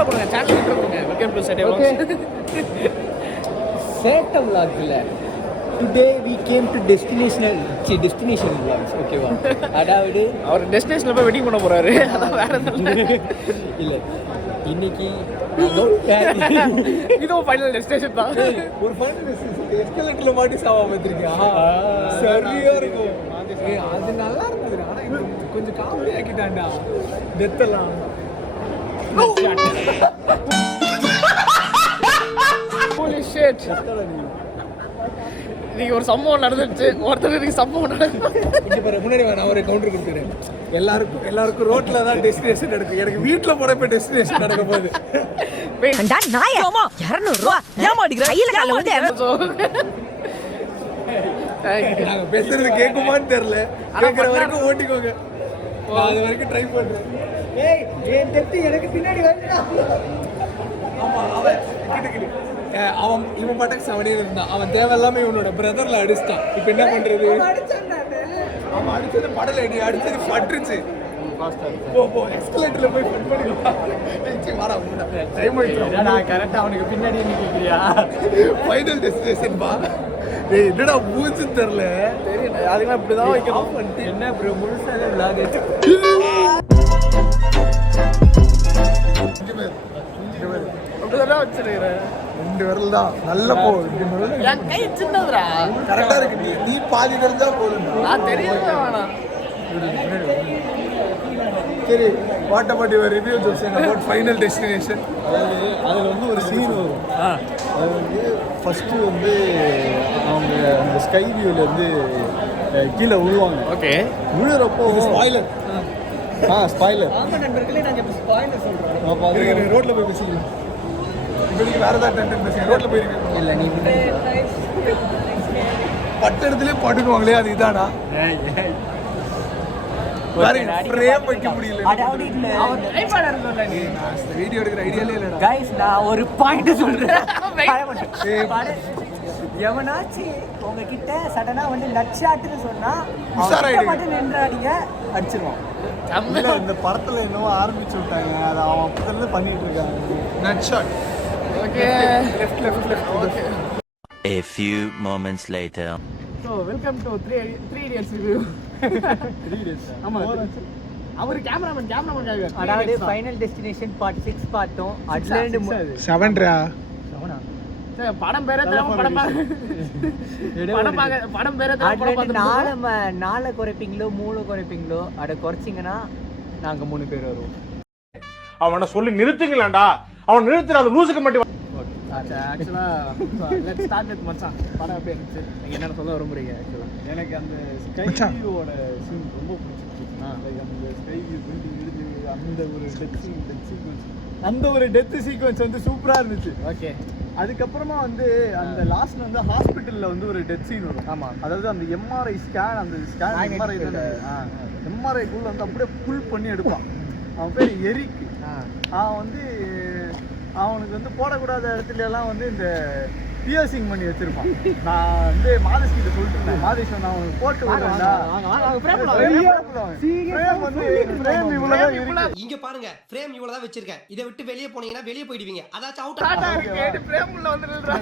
Intro கொடுங்க, channel intro கொடுங்க. Welcome to சேட்டை vlogs. சேட்டை vlogsல today we came to destination vlogs. ஓகேவா? அதாவது அவர் டெஸ்டினேஷன்ல போய் வெட்டிங் பண்ண போறாரு. அதான் வேற எதுவும் இல்ல. இன்னைக்கு இதுவும் ஃபைனல் டெஸ்டினேஷன் தான். ஒரு ஃபைனல் டெஸ்டினேஷன் எஸ்கலேட்டர்ல மாட்டி சாவாம வந்திருக்கியா? சரியா இருக்கும். அது நல்லா இருந்தது. ஆனா இது கொஞ்சம் காமெடி ஆக்கிட்டான்டா. டெத் எல்லாம். Holy shit. நீங்க ஒரு சம்பவம் நடந்துச்சு. ஒருத்தருக்கு சம்பவம் நடந்துச்சு. இங்க பாரு, முன்னாடி நான் ஒரு கவுண்டர் கொடுத்துறேன். எல்லாருக்கும் ரோட்ல தான் டெஸ்டினேஷன் நடக்கு. எனக்கு வீட்ல போற இப்ப டெஸ்டினேஷன் நடக்க போகுது. அண்டா நாயா 200 ரூபாய் ஏமாடிக்கிற கையில கால வந்து நாங்க பேசுறது கேக்குமான்னு தெரியல. கேக்குற வரைக்கும் ஓட்டிக்கோங்க. நான் அது வரைக்கும் ட்ரை பண்றேன். ஏய் ஏன் டெப்ட் எனக்கு பின்னாடி வரடா. ஆமா அவன் இவன் பாட்டுக்கு சவடியில் இருந்தான். அவன் தேவையில்லாம இவனோட பிரதர்ல அடிச்சிட்டான். இப்ப என்ன பண்றது? அவன் அடிச்சது படல அடி, அடிச்சது பட்டுருச்சு. போ எஸ்கலேட்டர்ல போய் ஃபன் பண்ணிக்கலாம். வாடா டைம் ஆயிடுச்சு. நான் கரெக்டா அவனுக்கு பின்னாடி நிக்கிறியா? ஃபைனல் டெஸ்டினேஷன் பா. டேய் என்னடா மூச்சு தெரியல. தெரியல. அதுக்கு இப்படி தான் வைக்கணும். என்ன ப்ரோ முழுசாவே vlog எடுத்து. அப்படிதான் வச்சிருக்கேன். 2 விரல் தான். நல்ல போ. என் கை சின்னதுடா. கரெக்டா இருக்கு. நீ பாதி தெரிஞ்சா போதும். நான் தெரியவே வேணாம். சரி, what about your review choosing about final destination? அதாவது அதில் வந்து ஒரு சீன் வரும். அது வந்து ஃபஸ்ட்டு வந்து அவங்க அந்த ஸ்கை வியூலேருந்து கீழே விழுவாங்க. ஓகே. விழுறப்போ ஸ்பாயிலர். ஸ்பாயிலர். ஆமாம் நண்பர்களே, நாங்கள் இப்போ ஸ்பாயிலர் சொல்கிறோம். அப்போ அது ரோட்டில் போய் பேசிக்கலாம். இப்போதைக்கு வேறு ஏதாவது டென்ட் பேசுங்க. ரோட்டில் போயிருக்கேன். இல்லை நீ பட்ட இடத்துலேயே படுக்குவாங்களே, அது இதானா? ஃப்ரேம் வைக்க முடியல. அதாவது இல்ல அவர் ட்ரை பண்ணறதுல நீ வீடியோ எடுக்கிற ஐடியாலே இல்லடா. गाइस நான் ஒரு பாயிண்ட் சொல்றேன். எவனாச்சு உங்ககிட்ட சடனா வந்து நட்சாட்டுன்னு சொன்னா உஷாராயிடு. மட்டும் நின்றாடிங்க அடிச்சிருவான். இல்லை இந்த படத்தில் என்னவோ ஆரம்பிச்சு விட்டாங்க. அதை அவன் அப்போதுலேருந்து பண்ணிட்டு இருக்காங்க. Nut shot. Okay. Left. Okay. A few moments later. So welcome to 3 idiots review. 3 days. ஆமா. அவர் கேமராமேன் அதாவது ஃபைனல் டெஸ்டினேஷன் பார்ட் 6 பார்த்தோம். அதுல இருந்து 7ரா. சரி, படம் பேரே தெரியாம படம் பேரே தெரியாம நாளை குறைப்பீங்களோ 3 குறைப்பீங்களோ அட குறைச்சிங்கன்னா நாங்க 3 பேர் வருவோம். அவனை சொல்லி நிறுத்துங்களேன்டா. அவன் நிறுத்துற அது லூசுக்கு மட்டும். ஆக்சுவலா லெட்ஸ் ஸ்டார்ட் வித் மச்சான். படம் எப்படி இருந்துச்சு? நீங்க என்ன சொல்ல விரும்புறீங்க? ஆக்சுவலா எனக்கு அந்த ஸ்கை வியூவோட சீன் ரொம்ப பிடிச்சிருந்துச்சு. அந்த ஸ்கை வியூ பில்டிங் இருந்து அந்த ஒரு டெத் சீக்வன்ஸ் வந்து சூப்பரா இருந்துச்சு. ஓகே. அதுக்கப்புறமா வந்து அந்த லாஸ்ட்ல வந்து ஹாஸ்பிட்டல்ல வந்து ஒரு டெத் சீன் வரும். ஆமா. அதாவது அந்த எம்ஆர்ஐ ஸ்கேன் எம்ஆர்ஐக்குள்ள வந்து அப்படியே புல் பண்ணி எடுப்பான். அவன் பேர் எரிக். அவன் வந்து அவனுக்கு வந்து போடக்கூடாத இடத்துல எல்லாம் வந்து இந்த பியர்சிங் பண்ணி வச்சிருப்பான். நான் வந்து மாதேஷ் கிட்ட சொல்லிட்டு இருந்தேன். மாதேஷ் நான் அவனுக்கு போட்டு விடுறேன்டா. இங்க பாருங்க, ஃப்ரேம் இவ்வளவுதான் வச்சிருக்கேன். இதை விட்டு வெளியே போனீங்கன்னா வெளியே போயிடுவீங்க. அதாச்சும் அவுட். ஃப்ரேம் உள்ள வந்துடுறா.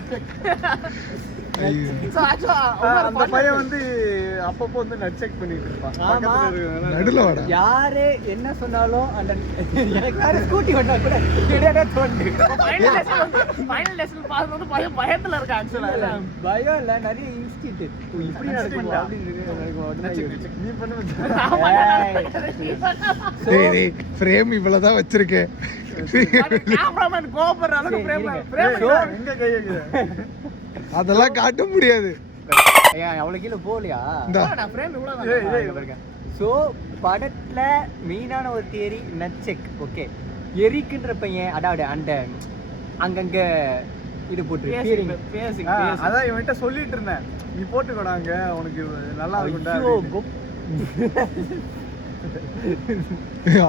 அந்த பையன் வந்து அப்பப்போ வந்து நட் செக் பண்ணிட்டு இருப்பான். யாரு என்ன சொன்னாலும் அந்த எனக்கு யாரு ஸ்கூட்டி வந்தா கூட கிடையவே தோண்டு. ஃபைனல் லெசன் பாஸ் வந்து பயத்துல இருக்க. ஆக்சுவலா பயம் இல்ல, நிறைய இன்ஸ்டிட் இப்படி நடக்கும் நீ பண்ணு. ஃப்ரேம் இவ்வளவுதான் வச்சிருக்கேன். கேமராமேன் கோபப்படுற அளவுக்கு ஃப்ரேம் எங்க கை வைக்கிற? அதெல்லாம் காட்ட முடியாது. அவ்வளவு கீழே போகலையா? நான் ஃப்ரேம் இவ்வளவு. ஸோ படத்துல மெயினான ஒரு தியரி நட் செக். ஓகே, எரிக்குன்ற பையன் அதாவது அந்த அங்கங்க இது போட்டு அதான் இவன்கிட்ட சொல்லிட்டு இருந்தேன், நீ போட்டுக்கோடாங்க உனக்கு நல்லா இருக்கும்.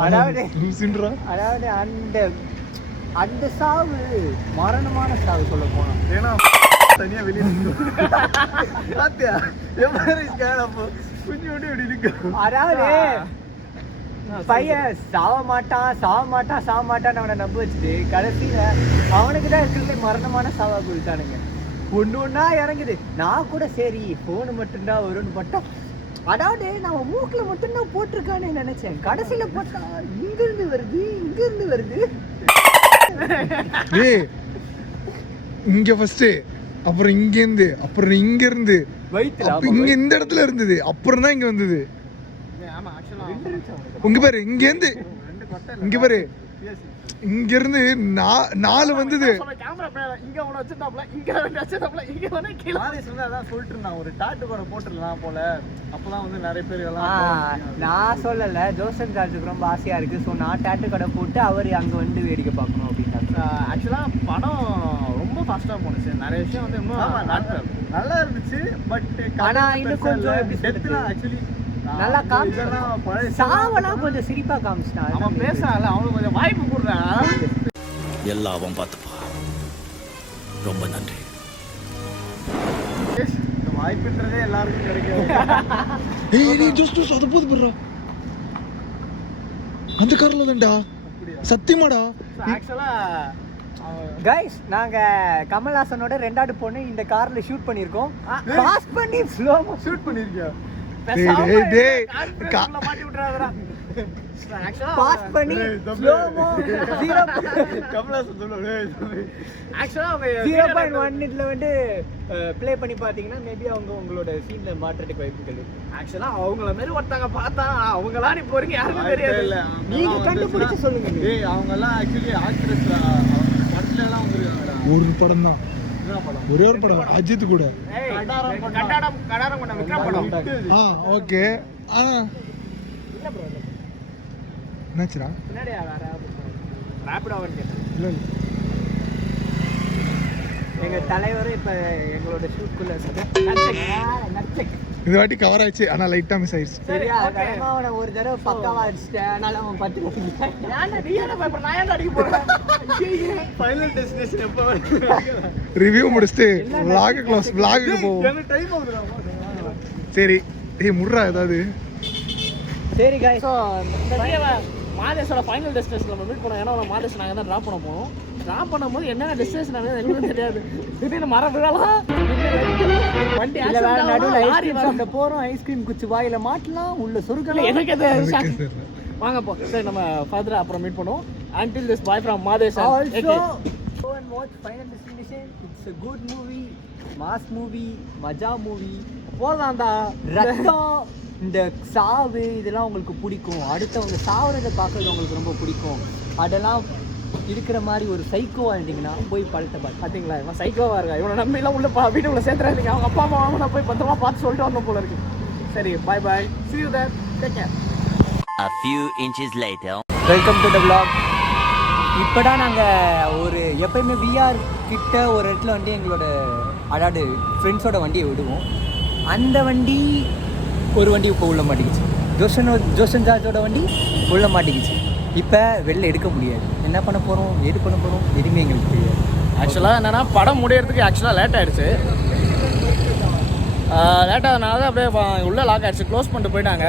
அதாவது அந்த சாவு மரணமான சாவு சொல்ல போனா. ஏன்னா தனியா வெளியே பாத்தியா அப்போ குஞ்சு விட்டு இப்படி இருக்கும். அதாவது பையன் சாவ மாட்டான்னு அவனை நம்ப வச்சுட்டு கடைசியில அவனுக்கு தான் இருக்கிறதுல மரணமான சாவா கொடுத்தானுங்க. ஒண்ணா இறங்குது. நான் கூட சரி போனு மட்டும்தான் வரும்னு பட்டா, அதாவது நான் மூக்குல மட்டும்தான் போட்டிருக்கானே நினைச்சேன். கடைசியில போட்டா இங்க இருந்து வருது. ஏய் இங்க ஃபர்ஸ்ட், அப்புறம் இங்க இருந்து, அப்புறம் இங்க இருந்து, வயிற்றுல இங்க இந்த இடத்துல இருந்தது, அப்புறம் தான் இங்க வந்தது. ஆமா ஆக்சுவலா உங்க பாரு இங்க இருந்து, இங்க பாரு இங்க இருந்து 4 வந்தது. கேமரா இங்க ஒண்ணு வச்சிருந்தாப்ல, இங்க ரெண்டு வச்சிருந்தாப்ல, இங்க ஒண்ணு கீழ மாதேஷ் வந்து அதான் சொல்லிட்டு இருந்தான், ஒரு டாட்டு கூட போட்டுடலாம் போல, அப்பதான் வந்து நிறைய பேர் எல்லாம் நான் சொல்லல, ஜோசன் ஜார்ஜுக்கு ரொம்ப ஆசையா இருக்கு. ஸோ நான் டேட்டு கடை போட்டு அவர் அங்க வந்து வேடிக்கை பார்க்கணும் அப்படின்ட்டாங்க. ஆக்சுவலா படம் ரொம்ப ஃபாஸ்டா போனுச்சு. நிறைய விஷயம் வந்து இன்னும் நல்லா இருந்துச்சு. பட் ஆனா இன்னும் கொஞ்சம் எப்படி சொல்றது, ஆக்சுவலி நல்லா காமிச்சான். சாவெல்லாம் கொஞ்சம் சிரிப்பா காமிச்சிட்டான். அவன் பேசுறான்ல, அவனுக்கு கொஞ்சம் வாய்ப்பு கொடுறான். எல்லாம் அவன் பார்த்துப்பா. ரொம்ப நன்றி. இந்த வாய்ப்புன்றதே எல்லாருக்கும் கிடைக்கும். ஏய் ஜஸ்ட் அத போது பண்றா, அந்த கார்ல தான்டா, சத்தியமாடா. ஆக்சுவலா கைஸ், நாங்க கமல்ஹாசனோட 2வது பொண்ணு இந்த கார்ல ஷூட் பண்ணிருக்கோம். பாஸ் பண்ணி ஸ்லோமோ ஷூட் பண்ணிருக்கியா? டேய் மாட்டி விட்டுறாதடா. பாஸ் பண்ணி ஸ்லோமோ 0. கமல்ஹாசன் சொல்லுவாரு ஆக்சுவலா 0.1 இதுல வந்து ப்ளே பண்ணி பாத்தீங்கன்னா மேபி அவங்க உங்களோட சீன்ல மாற்றத்துக்கு வாய்ப்புகள் இருக்கு. ஆக்சுவலா அவங்கள மாதிரி ஒருத்தங்க பார்த்தா அவங்களா நீ போறீங்க யாருக்கும் தெரியாது. நீங்க கண்டுபிடிச்சு சொல்லுங்க. டேய் அவங்க எல்லாம் ஆக்சுவலி ஆக்ட்ரஸ், படத்துல எல்லாம் வந்துருக்காங்கடா. ஒரு படம் தான், ஒரே ஒரு படம் அஜித் கூட. கடாரம் கொண்ட விக்ரம் படம். ஓகே. என்னாச்சுடா? பின்னாடி ரேபிடோ வந்து இல்ல எங்க தலைவர் இப்ப எங்களோட ஷூட்குள்ள நச்சக் இந்த வாட்டி கவர் ஆயிடுச்சு, ஆனா லைட்டா மிஸ் ஆயிடுச்சு. சரியா? அவனை ஒரு தடவை பக்காவா அடிச்சிட்டேன். அதனால அவன் 10 ஃபைனல் டெஸ்டினேஷன் எப்போ ரிவ்யூ முடிச்சிட்டு vlog க்ளோஸ், vlogக்கு போவோம். எனக்கு டைம் ஆகுதுடா. சரி ஏய் முர்ரா ஏதாவது. சரி गाइस, ஸோ மாதேஷோட ஃபைனல் டெஸ்டினேஷன் நம்ம மீட் பண்ணோம். ஏன்னா மாதேஷ் நாங்கள் தான் ட்ராப் பண்ண போனோம். ட்ராப் பண்ணும்போது என்னென்ன டெஸ்டினேஷன் எனக்கு தெரியாது. திடீர்னு மரம் விழலாம், வண்டி இல்ல வேற நடுவுல ஐஸ்கிரீம் சாப்பிட போறோம். ஐஸ்கிரீம் குச்சி வாயில மாட்டலாம், உள்ள சொருகலாம். எனக்கு அது வாங்க போ. சரி நம்ம ஃபர்தரா அப்புறம் மீட் பண்ணுவோம். until this bye from Madesh. Also go and watch Final Destination. It's a good movie, mass movie, மஜா மூவி. போதாண்டா ரத்தம், இந்த சாவு இதெல்லாம் உங்களுக்கு பிடிக்கும். அடுத்தவங்க சாவுறதை பார்க்கறது உங்களுக்கு ரொம்ப பிடிக்கும். அதெல்லாம் இருக்கிற மாதிரி ஒரு சைக்கோவா இருந்தீங்கன்னா போய் படத்தை பார்த்து. பார்த்தீங்களா, இவன் சைக்கோவா இருக்கா. இவனை நம்பி எல்லாம் உள்ள வீட்டுக்குள்ள சேர்த்துறாங்க. அவங்க அப்பா அம்மா வாங்க, நான் போய் பத்திரமா பார்த்து சொல்லிட்டு வரணும் போல இருக்கு. சரி bye bye, see you there, take care. A few inches later. Welcome to the vlog. இப்போடா நாங்கள் ஒரு எப்பயுமே விஆர் கிட்ட ஒரு இடத்துல வந்து எங்களோட அதாவது ஃப்ரெண்ட்ஸோட வண்டியை விடுவோம். அந்த வண்டி ஒரு வண்டி இப்போ உள்ள மாட்டிக்கிச்சு. ஜோசன் ஜார்ஜோட வண்டி உள்ள மாட்டிக்கிச்சு. இப்போ வெளில எடுக்க முடியாது. என்ன பண்ண போகிறோம், எது பண்ண போகிறோம், எதுவுமே எங்களுக்கு தெரியாது. ஆக்சுவலாக என்னென்னா படம் முடியறதுக்கு ஆக்சுவலாக லேட் ஆகிடுச்சு. லேட் ஆனதுனால அப்படியே உள்ளே லாக் ஆகிடுச்சு, க்ளோஸ் பண்ணிட்டு போயிட்டாங்க.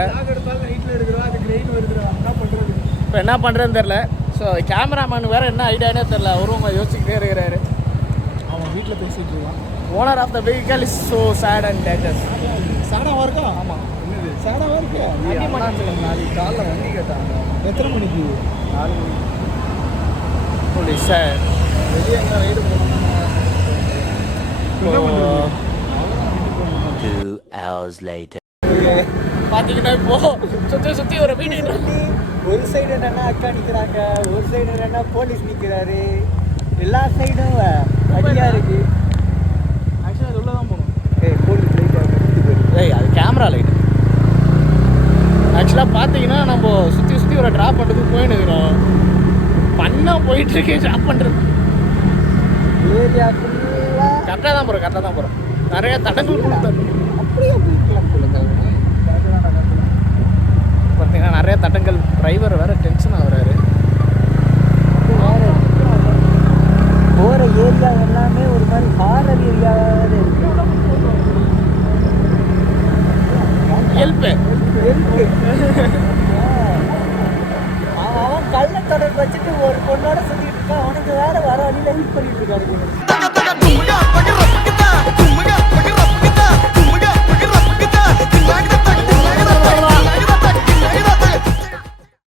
இப்போ என்ன பண்ணுறதுன்னு தெரில. ஸோ கேமராமேன் வேறு என்ன ஐடியானே தெரில. அவரும் யோசிச்சுக்கிட்டே இருக்கிறாரு. அவன் வீட்டில் பேசிட்டு இருக்கான். Owner of the vehicle is so sad and dangerous. சாடாவா இருக்கா? ஆமாம், சாடாவா இருக்கா? நாளைக்கு காலைல வண்டி கேட்டாங்க. எத்தனை மணிக்கு? 4 மணிக்கு. Holy shit. வெளியே எங்கே ரைடு போகணும். 2 hours later. பார்த்தீங்கன்னா இப்போ சுற்றி ஒரு வீடு. ஒரு சைடு என்னன்னா அக்கா நிற்கிறாங்க, ஒரு சைடு என்னன்னா போலீஸ் நிற்கிறாரு. எல்லா சைடும் அடியாக இருக்கு. ஆக்சுவலாக அது உள்ளே தான் போகணும். போலீஸ் லைட் அது கேமரா லைட். ஆக்சுவலாக பார்த்தீங்கன்னா நம்ம சுற்றி ஒரு ட்ராப் பண்ணுறதுக்கு போயின்னு இருக்கிறோம். பண்ணால் போயிட்டுருக்கு ட்ராப் பண்ணுறது. ஏரியா ஃபுல்லாக கரெக்டாக தான் போகிறோம். நிறைய தடங்கள் கொடுத்தாரு. அப்படியே போயிருக்கலாம் சொல்லுங்க. பார்த்தீங்கன்னா நிறைய தடங்கள். டிரைவர் வேறு டென்ஷன் ஆகுறாரு. போகிற ஏரியா எல்லாமே ஒரு மாதிரி ஹாரர் ஏரியாவே இருக்கு. கள்ள தொடர்பு வச்சுட்டு ஒரு பொண்ணோட சுத்திட்டு இருக்கான். அவனுக்கு வேற வர வழியில ஹெல்ப் பண்ணிட்டு இருக்காரு.